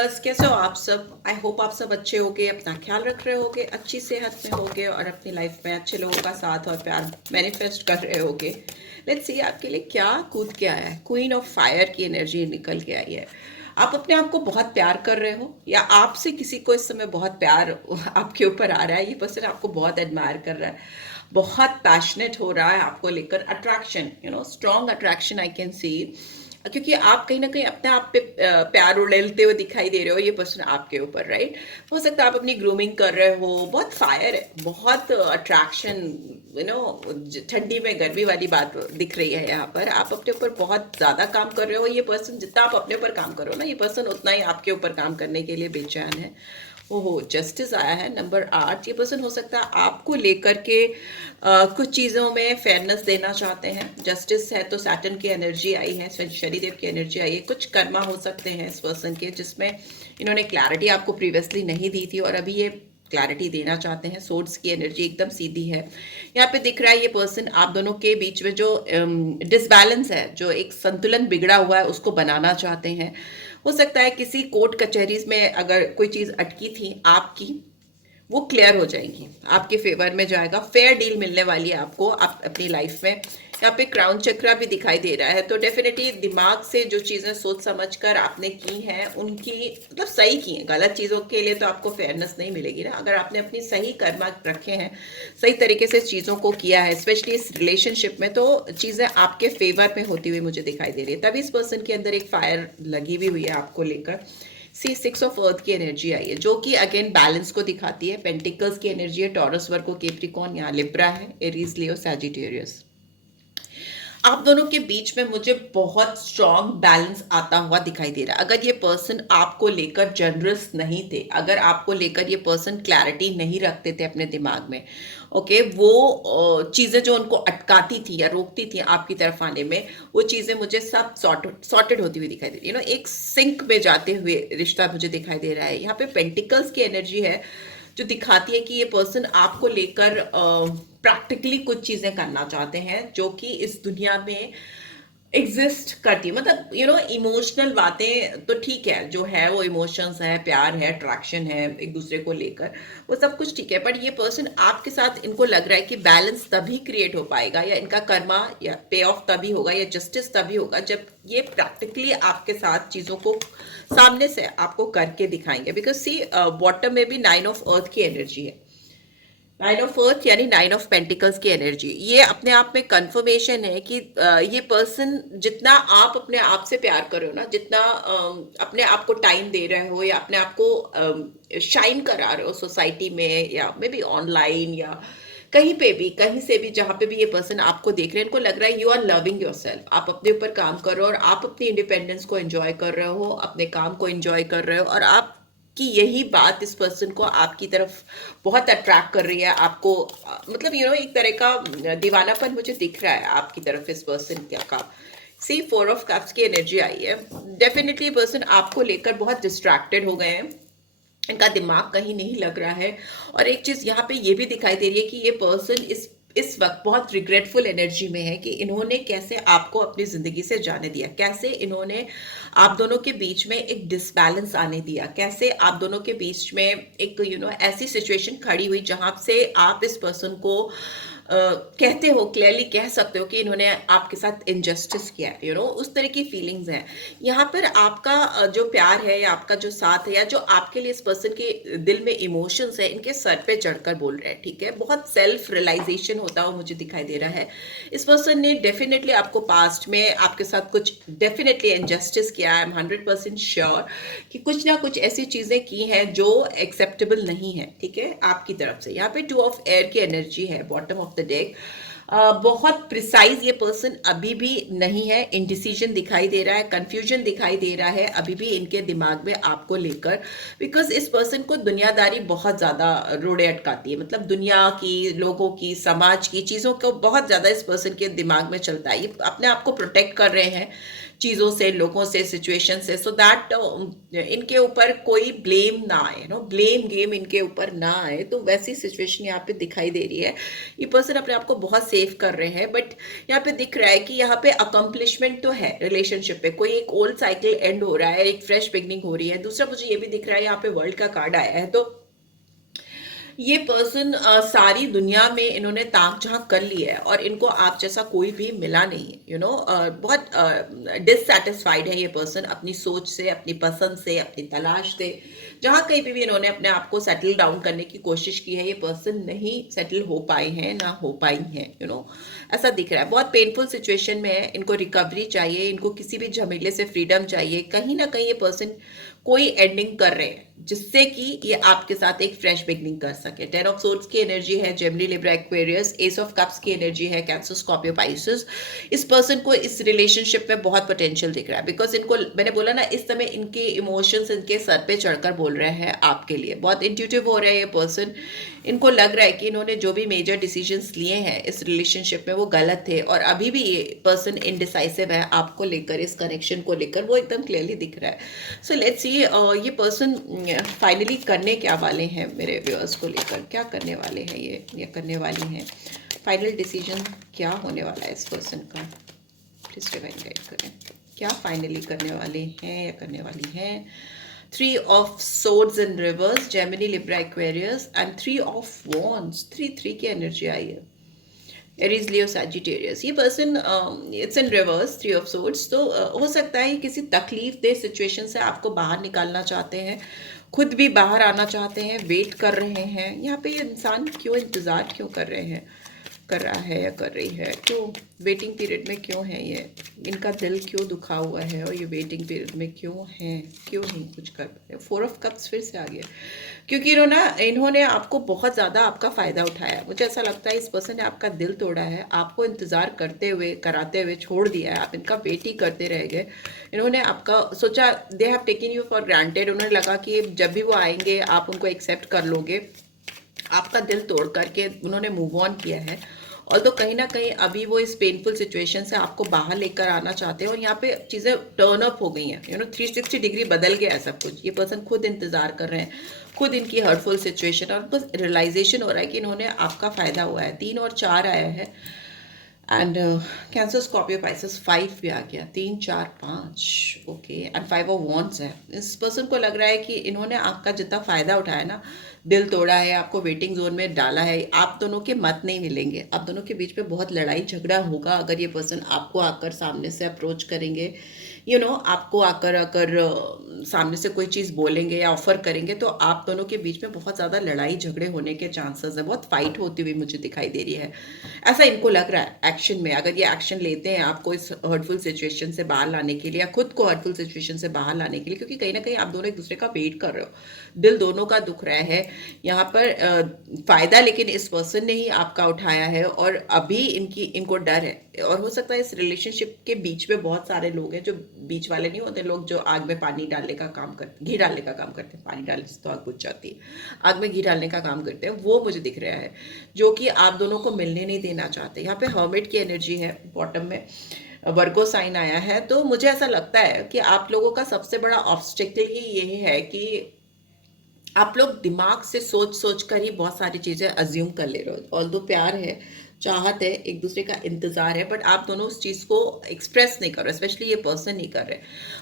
Dears, कैसे हो आप सब? आई होप आप सब अच्छे होगे, अपना ख्याल रख रहे होगे, अच्छी सेहत में होगे और अपनी लाइफ में अच्छे लोगों का साथ और प्यार मैनिफेस्ट कर रहे होगे। लेट्स सी आपके लिए क्या कूद के आया है। क्वीन ऑफ फायर की एनर्जी निकल के आई है। आप अपने आप को बहुत प्यार कर रहे हो या आपसे किसी को इस समय बहुत प्यार आपके ऊपर आ रहा है। ये पर्सन आपको बहुत एडमायर कर रहा है, बहुत पैशनेट हो रहा है आपको लेकर। Attraction, strong attraction I can see, क्योंकि आप कहीं ना कहीं अपने आप पे प्यार उड़ेलते हुए दिखाई दे रहे हो। ये पर्सन आपके ऊपर, राइट? हो सकता है आप अपनी ग्रूमिंग कर रहे हो। बहुत फायर है, बहुत अट्रैक्शन, ठंडी में गर्मी वाली बात दिख रही है यहाँ पर। आप अपने ऊपर बहुत ज्यादा काम कर रहे हो। ये पर्सन, जितना आप अपने ऊपर काम करो ना, ये पर्सन उतना ही आपके ऊपर काम करने के लिए बेचैन है। ओहो, जस्टिस आया है नंबर 8। ये पर्सन हो सकता है आपको लेकर के कुछ चीज़ों में फेयरनेस देना चाहते हैं। जस्टिस है तो सैटर्न की एनर्जी आई है, शनिदेव की एनर्जी आई है। कुछ कर्मा हो सकते हैं इस पर्सन के, जिसमें इन्होंने क्लैरिटी आपको प्रीवियसली नहीं दी थी और अभी ये क्लैरिटी देना चाहते हैं। सोर्स की एनर्जी एकदम सीधी है। यहाँ पे दिख रहा है ये पर्सन आप दोनों के बीच में जो डिसबैलेंस है, जो एक संतुलन बिगड़ा हुआ है, उसको बनाना चाहते हैं। हो सकता है किसी कोर्ट कचहरीज में अगर कोई चीज अटकी थी आपकी, वो क्लियर हो जाएंगी, आपके फेवर में जाएगा। फेयर डील मिलने वाली है आपको आप अपनी लाइफ में। यहाँ पे क्राउन चक्रा भी दिखाई दे रहा है, तो डेफिनेटली दिमाग से जो चीजें सोच समझ कर आपने की हैं, उनकी मतलब सही की हैं। गलत चीजों के लिए तो आपको फेयरनेस नहीं मिलेगी ना। अगर आपने अपनी सही कर्मा रखे हैं, सही तरीके से चीजों को किया है, स्पेशली इस रिलेशनशिप में, तो चीजें आपके फेवर में होती हुई मुझे दिखाई दे रही है। तभी इस पर्सन के अंदर एक फायर लगी भी हुई है आपको लेकर। सी 6 ऑफ अर्थ की एनर्जी आई है, जो कि अगेन बैलेंस को दिखाती है। पेंटिकल्स की एनर्जी है, टॉरस, वर्गो, कैप्रिकॉर्न, यहाँ लिब्रा है, एरीज, लियो, सैजिटेरियस। आप दोनों के बीच में मुझे बहुत स्ट्रॉन्ग बैलेंस आता हुआ दिखाई दे रहा है। अगर ये पर्सन आपको लेकर जनरस नहीं थे, अगर आपको लेकर ये पर्सन क्लैरिटी नहीं रखते थे अपने दिमाग में, ओके, वो चीज़ें जो उनको अटकाती थी या रोकती थी आपकी तरफ आने में, वो चीज़ें मुझे सब सॉर्टेड होती हुई दिखाई दे रही है। एक सिंक में जाते हुए रिश्ता मुझे दिखाई दे रहा है। यहाँ पे पेंटिकल्स की एनर्जी है, जो दिखाती है कि ये पर्सन आपको लेकर प्रैक्टिकली कुछ चीजें करना चाहते हैं, जो कि इस दुनिया में एग्जिस्ट करती है। मतलब इमोशनल बातें तो ठीक है, जो है वो इमोशंस है, प्यार है, अट्रैक्शन है एक दूसरे को लेकर, वो सब कुछ ठीक है। बट ये पर्सन आपके साथ, इनको लग रहा है कि बैलेंस तभी क्रिएट हो पाएगा, या इनका कर्मा या पे ऑफ तभी होगा, या जस्टिस तभी होगा, जब ये प्रैक्टिकली आपके साथ चीजों को सामने से आपको करके दिखाएंगे। बिकॉज सी, बॉटम में भी 9 ऑफ अर्थ की एनर्जी है। 9 ऑफ अर्थ यानी 9 ऑफ पेंटिकल्स की एनर्जी, ये अपने आप में कंफर्मेशन है कि ये पर्सन, जितना आप अपने आप से प्यार कर रहे हो ना, जितना अपने आप को टाइम दे रहे हो या अपने आप को शाइन करा रहे हो सोसाइटी में या मे बी ऑनलाइन या कहीं पे भी, कहीं से भी, जहां पे भी ये पर्सन आपको देख रहे हैं, इनको लग रहा है you are loving yourself. आप अपने ऊपर काम कर रहे हो और आप अपनी इंडिपेंडेंस को एंजॉय कर रहे हो, अपने काम को एंजॉय कर रहे हो, और आप कि यही बात इस पर्सन को आपकी तरफ बहुत अट्रैक्ट कर रही है। आपको मतलब एक तरह का दीवानापन मुझे दिख रहा है आपकी तरफ इस पर्सन का। सी 4 ऑफ कप्स की एनर्जी आई है। डेफिनेटली पर्सन आपको लेकर बहुत डिस्ट्रैक्टेड हो गए हैं, इनका दिमाग कहीं नहीं लग रहा है। और एक चीज यहाँ पे ये भी दिखाई दे रही है कि ये पर्सन इस वक्त बहुत रिग्रेटफुल एनर्जी में है कि इन्होंने कैसे आपको अपनी जिंदगी से जाने दिया, कैसे इन्होंने आप दोनों के बीच में एक डिसबैलेंस आने दिया, कैसे आप दोनों के बीच में एक ऐसी सिचुएशन खड़ी हुई जहां से आप इस पर्सन को कहते हो, क्लियरली कह सकते हो कि इन्होंने आपके साथ इनजस्टिस किया है। उस तरह की फीलिंग्स हैं यहाँ पर। आपका जो प्यार है या आपका जो साथ है या जो आपके लिए इस पर्सन के दिल में इमोशंस है, इनके सर पे चढ़कर बोल रहे हैं, ठीक है। बहुत सेल्फ रियलाइजेशन होता हुआ मुझे दिखाई दे रहा है। इस पर्सन ने डेफिनेटली आपको पास्ट में आपके साथ कुछ डेफिनेटली इनजस्टिस किया है। आई एम 100% श्योर कि कुछ ना कुछ ऐसी चीजें की हैं जो एक्सेप्टेबल नहीं है, ठीक है, आपकी तरफ से। यहाँ पे 2 ऑफ एयर की एनर्जी है, बॉटम ऑफ द डेक। बहुत प्रिसाइज ये पर्सन अभी भी नहीं है। इनडिसीजन दिखाई दे रहा है, कंफ्यूजन दिखाई दे रहा है अभी भी इनके दिमाग में आपको लेकर। बिकॉज इस पर्सन को दुनियादारी बहुत ज्यादा रोड़े अटकाती है। मतलब दुनिया की, लोगों की, समाज की चीजों को बहुत ज्यादा इस पर्सन के दिमाग में चलता है। ये अपने आप को प्रोटेक्ट कर रहे हैं चीज़ों से, लोगों से, सिचुएशन से, सो दैट इनके ऊपर कोई ब्लेम ना आए, ब्लेम गेम इनके ऊपर ना आए। तो वैसी सिचुएशन यहाँ पे दिखाई दे रही है। ये पर्सन अपने आप को बहुत सेफ कर रहे हैं, बट यहाँ पे दिख रहा है कि यहाँ पे अकम्पलिशमेंट तो है रिलेशनशिप पे, कोई एक ओल्ड साइकिल एंड हो रहा है, एक फ्रेश बिगनिंग हो रही है। दूसरा मुझे ये भी दिख रहा है, यहाँ पे वर्ल्ड का कार्ड आया है, तो ये पर्सन सारी दुनिया में इन्होंने ताक झांक कर ली है और इनको आप जैसा कोई भी मिला नहीं है। बहुत डिससेटिस्फाइड है ये पर्सन अपनी सोच से, अपनी पसंद से, अपनी तलाश से। जहाँ कहीं पे भी इन्होंने अपने आप को सेटल डाउन करने की कोशिश की है, ये पर्सन नहीं सेटल हो पाए हैं, ना हो पाई हैं। ऐसा दिख रहा है, बहुत पेनफुल सिचुएशन में है। इनको रिकवरी चाहिए, इनको किसी भी झमेले से फ्रीडम चाहिए। कहीं ना कहीं ये पर्सन कोई एंडिंग कर रहे हैं जिससे कि ये आपके साथ एक फ्रेश बिगनिंग कर सके। 10 ऑफ सोर्ड्स की एनर्जी है, Gemini, Libra, Aquarius. S of cups की एनर्जी है, कैंसर, स्कॉर्पियो, पाइसेस। इस पर्सन को इस रिलेशनशिप में बहुत पोटेंशियल दिख रहा है, बिकॉज इनको, मैंने बोला ना, इस समय इनके इमोशंस इनके सर पे चढ़कर बोल रहे हैं आपके लिए। बहुत इंट्यूटिव हो रहा है ये पर्सन। इनको लग रहा है कि इन्होंने जो भी मेजर डिसीजंस लिए हैं इस रिलेशनशिप में वो गलत थे, और अभी भी ये पर्सन इनडिसाइसिव है आपको लेकर, इस कनेक्शन को लेकर, वो एकदम क्लियरली दिख रहा है। सो लेट्स सी ये पर्सन फाइनली करने क्या वाले हैं मेरे व्यूअर्स को लेकर, क्या करने वाले हैं ये करने वाली हैं। फाइनल डिसीजन क्या होने वाला है इस पर्सन का, प्लीज डिवाइन गाइड करें। क्या फाइनली करने वाले हैं या करने वाली हैं। 3 of swords in reverse, Gemini, Libra, Aquarius, and 3 of wands, 3 की एनर्जी आई है। एरीज, लियो, सैजिटेरियस। ये person it's in reverse, 3 of swords। तो हो सकता है किसी तकलीफ दे सिचुएशन से आपको बाहर निकालना चाहते हैं, खुद भी बाहर आना चाहते हैं, वेट कर रहे हैं। यहाँ पे ये इंसान क्यों इंतज़ार क्यों कर रहे हैं, कर रहा है या कर रही है, क्यों वेटिंग पीरियड में क्यों है ये, इनका दिल क्यों दुखा हुआ है और ये वेटिंग पीरियड में क्यों है, क्यों नहीं कुछ कर पाए। 4 ऑफ कप्स फिर से आ गया, क्योंकि इन्होंने आपको बहुत ज़्यादा आपका फ़ायदा उठाया। मुझे ऐसा लगता है इस पर्सन ने आपका दिल तोड़ा है, आपको इंतज़ार करते हुए, कराते हुए छोड़ दिया है, आप इनका वेट ही करते रह गए। इन्होंने आपका सोचा, they have taken you for granted. उन्हें लगा कि जब भी वो आएंगे आप उनको एक्सेप्ट कर लोगे। आपका दिल तोड़ करके उन्होंने मूव ऑन किया है, और तो कहीं ना कहीं अभी वो इस पेनफुल सिचुएशन से आपको बाहर लेकर आना चाहते हैं। और यहाँ पे चीज़ें टर्न अप हो गई हैं, 360 डिग्री बदल गया है सब कुछ। ये पर्सन खुद इंतजार कर रहे हैं, खुद इनकी हर्टफुल सिचुएशन, और बस रियलाइजेशन हो रहा है कि इन्होंने आपका फ़ायदा हुआ है। 3 और 4 आया है, एंड कैंसर, स्कॉर्पियो, पाइसेस। 5 भी आ गया, 3 4 5, ओके। एंड 5 ऑफ वॉन्ड्स है। इस पर्सन को लग रहा है कि इन्होंने आपका जितना फ़ायदा उठाया ना, दिल तोड़ा है, आपको वेटिंग जोन में डाला है, आप दोनों के मत नहीं मिलेंगे, आप दोनों के बीच में बहुत लड़ाई झगड़ा होगा अगर ये पर्सन आपको आकर सामने से अप्रोच करेंगे। आपको आकर सामने से कोई चीज़ बोलेंगे या ऑफर करेंगे, तो आप दोनों के बीच में बहुत ज़्यादा लड़ाई झगड़े होने के चांसेस है, बहुत फाइट होती हुई मुझे दिखाई दे रही है। ऐसा इनको लग रहा है एक्शन में, अगर ये एक्शन लेते हैं आपको इस हर्टफुल सिचुएशन से बाहर लाने के लिए, या खुद को हर्टफुल सिचुएशन से बाहर लाने के लिए, क्योंकि कहीं ना कहीं आप दोनों एक दूसरे का वेट कर रहे हो, दिल दोनों का दुख रहा है। यहाँ पर फायदा लेकिन इस पर्सन ने ही आपका उठाया है, और अभी इनको डर है। और हो सकता है इस रिलेशनशिप के बीच में बहुत सारे लोग हैं, जो बीच वाले नहीं होते लोग, जो आग में पानी डालने का काम करते, घी डालने का काम करते हैं। पानी डालने से तो आग बुझ जाती है, आग में घी डालने का काम करते हैं, वो मुझे दिख रहा है, जो कि आप दोनों को मिलने नहीं देना चाहते। यहाँ पे हर्मिट की एनर्जी है, बॉटम में वर्गो साइन आया है। तो मुझे ऐसा लगता है कि आप लोगों का सबसे बड़ा ऑब्स्टेकल ही ये है कि आप लोग दिमाग से सोच सोच कर ही बहुत सारी चीज़ें अज्यूम कर ले रहे हो। ऑल्दो प्यार है, चाहत है, एक दूसरे का इंतजार है, बट आप दोनों उस चीज़ को एक्सप्रेस नहीं कर रहे, स्पेशली ये पर्सन नहीं कर रहे।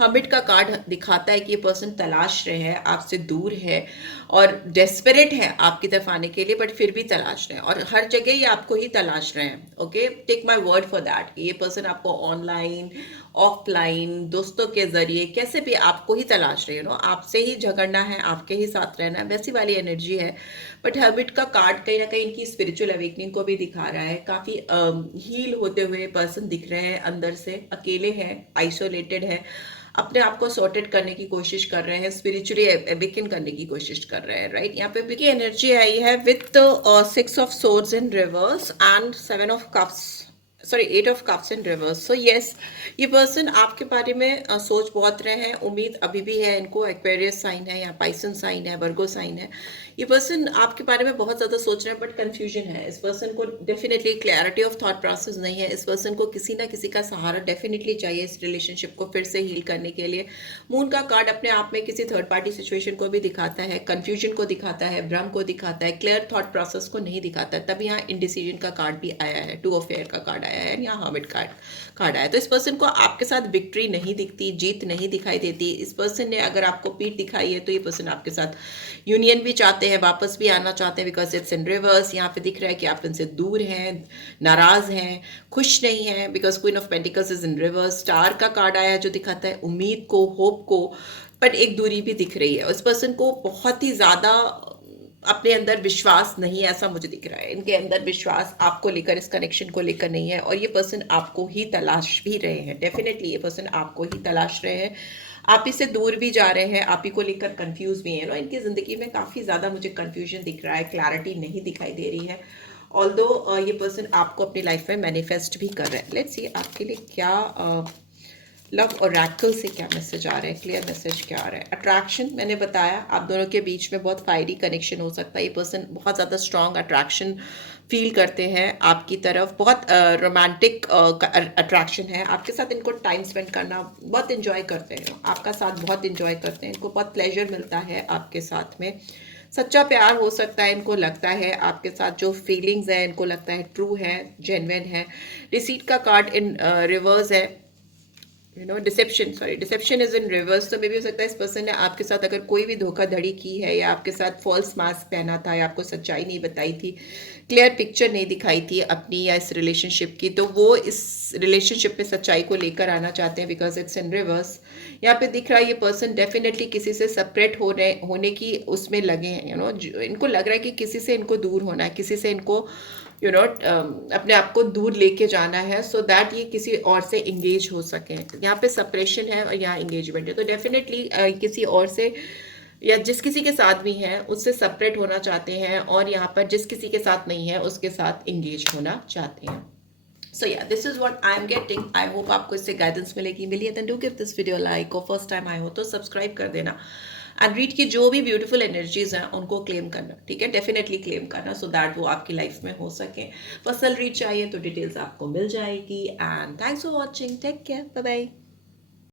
हर्मिट का कार्ड दिखाता है कि ये पर्सन तलाश रहे हैं, आपसे दूर है और डेस्परेट है आपकी तरफ आने के लिए, बट फिर भी तलाश रहे हैं, और हर जगह ये आपको ही तलाश रहे हैं। Okay, take my word for that. ये पर्सन आपको ऑनलाइन, ऑफलाइन, दोस्तों के जरिए, कैसे भी आपको ही तलाश रहे हो, आपसे ही झगड़ना है, आपके ही साथ रहना है, वैसी वाली एनर्जी है। बट हर्मिट का कार्ड कहीं ना कहीं इनकी स्पिरिचुअल अवेकनिंग को भी दिखा रहा है। काफ़ी हील होते हुए पर्सन दिख रहे हैं, अंदर से अकेले हैं, आइसोलेटेड है, अपने आप को सॉर्टेड करने की कोशिश कर रहे हैं, स्पिरिचुअली अवेकन करने की कोशिश कर रहे हैं, राइट। यहाँ पे एनर्जी आई है with 6 of swords in reverse and 7 of cups sorry 8 of cups in reverse. So yes, ये पर्सन आपके बारे में सोच बहुत रहे हैं, उम्मीद अभी भी है इनको, एक्वेरियस साइन है या पाइसन साइन है, वर्गो साइन है। ये पर्सन आपके बारे में बहुत ज़्यादा सोच रहे हैं बट कंफ्यूजन है। इस पर्सन को definitely clarity of thought process नहीं है। इस पर्सन को किसी ना किसी का सहारा डेफिनेटली चाहिए इस रिलेशनशिप को फिर से हील करने के लिए। मून का कार्ड अपने आप में किसी थर्ड पार्टी सिचुएशन को भी दिखाता है, कंफ्यूजन को दिखाता है, भ्रम को दिखाता है, क्लियर थॉट प्रोसेस को नहीं दिखाता है। तब यहाँ इनडिसीजन का कार्ड भी आया है, 2 ऑफ एयर का कार्ड आया है, यहाँ हर्मिट कार्ड आया है। तो इस पर्सन को आपके साथ विक्ट्री नहीं दिखती, जीत नहीं दिखाई देती। इस पर्सन ने अगर आपको पीठ दिखाई है तो ये पर्सन आपके साथ यूनियन भी चाहते हैं, वापस भी आना चाहते हैं, बिकॉज इट्स इन रिवर्स। यहाँ पे दिख रहा है कि आप इनसे दूर हैं, नाराज हैं, खुश नहीं हैं, because queen of pentacles is in reverse. Star का कार्ड आया है जो दिखाता है उम्मीद को, होप को, बट एक दूरी भी दिख रही है। उस पर्सन को बहुत ही ज़्यादा अपने अंदर विश्वास नहीं है, ऐसा मुझे दिख रहा है। इनके अंदर विश्वास आपको लेकर, इस कनेक्शन को लेकर नहीं है, और ये पर्सन आपको ही तलाश भी रहे हैं। डेफिनेटली ये पर्सन आपको ही तलाश रहे हैं, आप इससे दूर भी जा रहे हैं, आप ही को लेकर कंफ्यूज भी हैं। नो, इनकी ज़िंदगी में काफ़ी ज़्यादा मुझे कंफ्यूजन दिख रहा है, क्लैरिटी नहीं दिखाई दे रही है। ऑल्दो ये पर्सन आपको अपनी लाइफ में मैनिफेस्ट भी कर रहा है। लेट्स सी आपके लिए क्या लव ओरेकल से क्या मैसेज आ रहा है, क्लियर मैसेज क्या आ रहा है। अट्रैक्शन, मैंने बताया आप दोनों के बीच में बहुत फायरी कनेक्शन हो सकता है। ये पर्सन बहुत ज़्यादा स्ट्रॉन्ग अट्रैक्शन फील करते हैं आपकी तरफ, बहुत रोमांटिक अट्रैक्शन है आपके साथ। इनको टाइम स्पेंड करना बहुत इन्जॉय करते हैं, आपका साथ बहुत इन्जॉय करते हैं, इनको बहुत प्लेजर मिलता है आपके साथ में। सच्चा प्यार हो सकता है, इनको लगता है आपके साथ जो फीलिंग्स हैं इनको लगता है ट्रू है, जेन्युइन है। रिसीट का कार्ड इन रिवर्स है, डिसेप्शन इज इन रिवर्स। तो मे भी हो सकता है इस पर्सन ने आपके साथ अगर कोई भी धोखाधड़ी की है, या आपके साथ फॉल्स मास्क पहना था, या आपको सच्चाई नहीं बताई थी, क्लियर पिक्चर नहीं दिखाई थी अपनी या इस रिलेशनशिप की, तो वो इस रिलेशनशिप में सच्चाई को लेकर आना चाहते हैं, बिकॉज इट्स इन रिवर्स। यहाँ पे दिख रहा है ये पर्सन डेफिनेटली किसी से सेपरेट होने की उसमें लगे हैं। इनको लग रहा है कि किसी से इनको दूर होना है, किसी से इनको अपने आप को दूर लेके जाना है, सो दैट ये किसी और से इंगेज हो सके। यहाँ पे सेपरेशन है और यहाँ इंगेजमेंट है, तो डेफिनेटली किसी और से या जिस किसी के साथ भी हैं उससे सेपरेट होना चाहते हैं, और यहाँ पर जिस किसी के साथ नहीं है उसके साथ इंगेज होना चाहते हैं। So yeah this is what I am getting. I hope आपको इससे गाइडेंस मिली है। Then do give this video like, और फर्स्ट टाइम आए हो तो सब्सक्राइब कर देना, एंड रीड की जो भी ब्यूटीफुल एनर्जीज हैं उनको क्लेम करना, ठीक है, डेफिनेटली क्लेम करना, सो दैट वो आपकी लाइफ में हो सके। पर्सनल रीड चाहिए तो डिटेल्स आपको मिल जाएगी। And thanks for watching, take care, bye bye.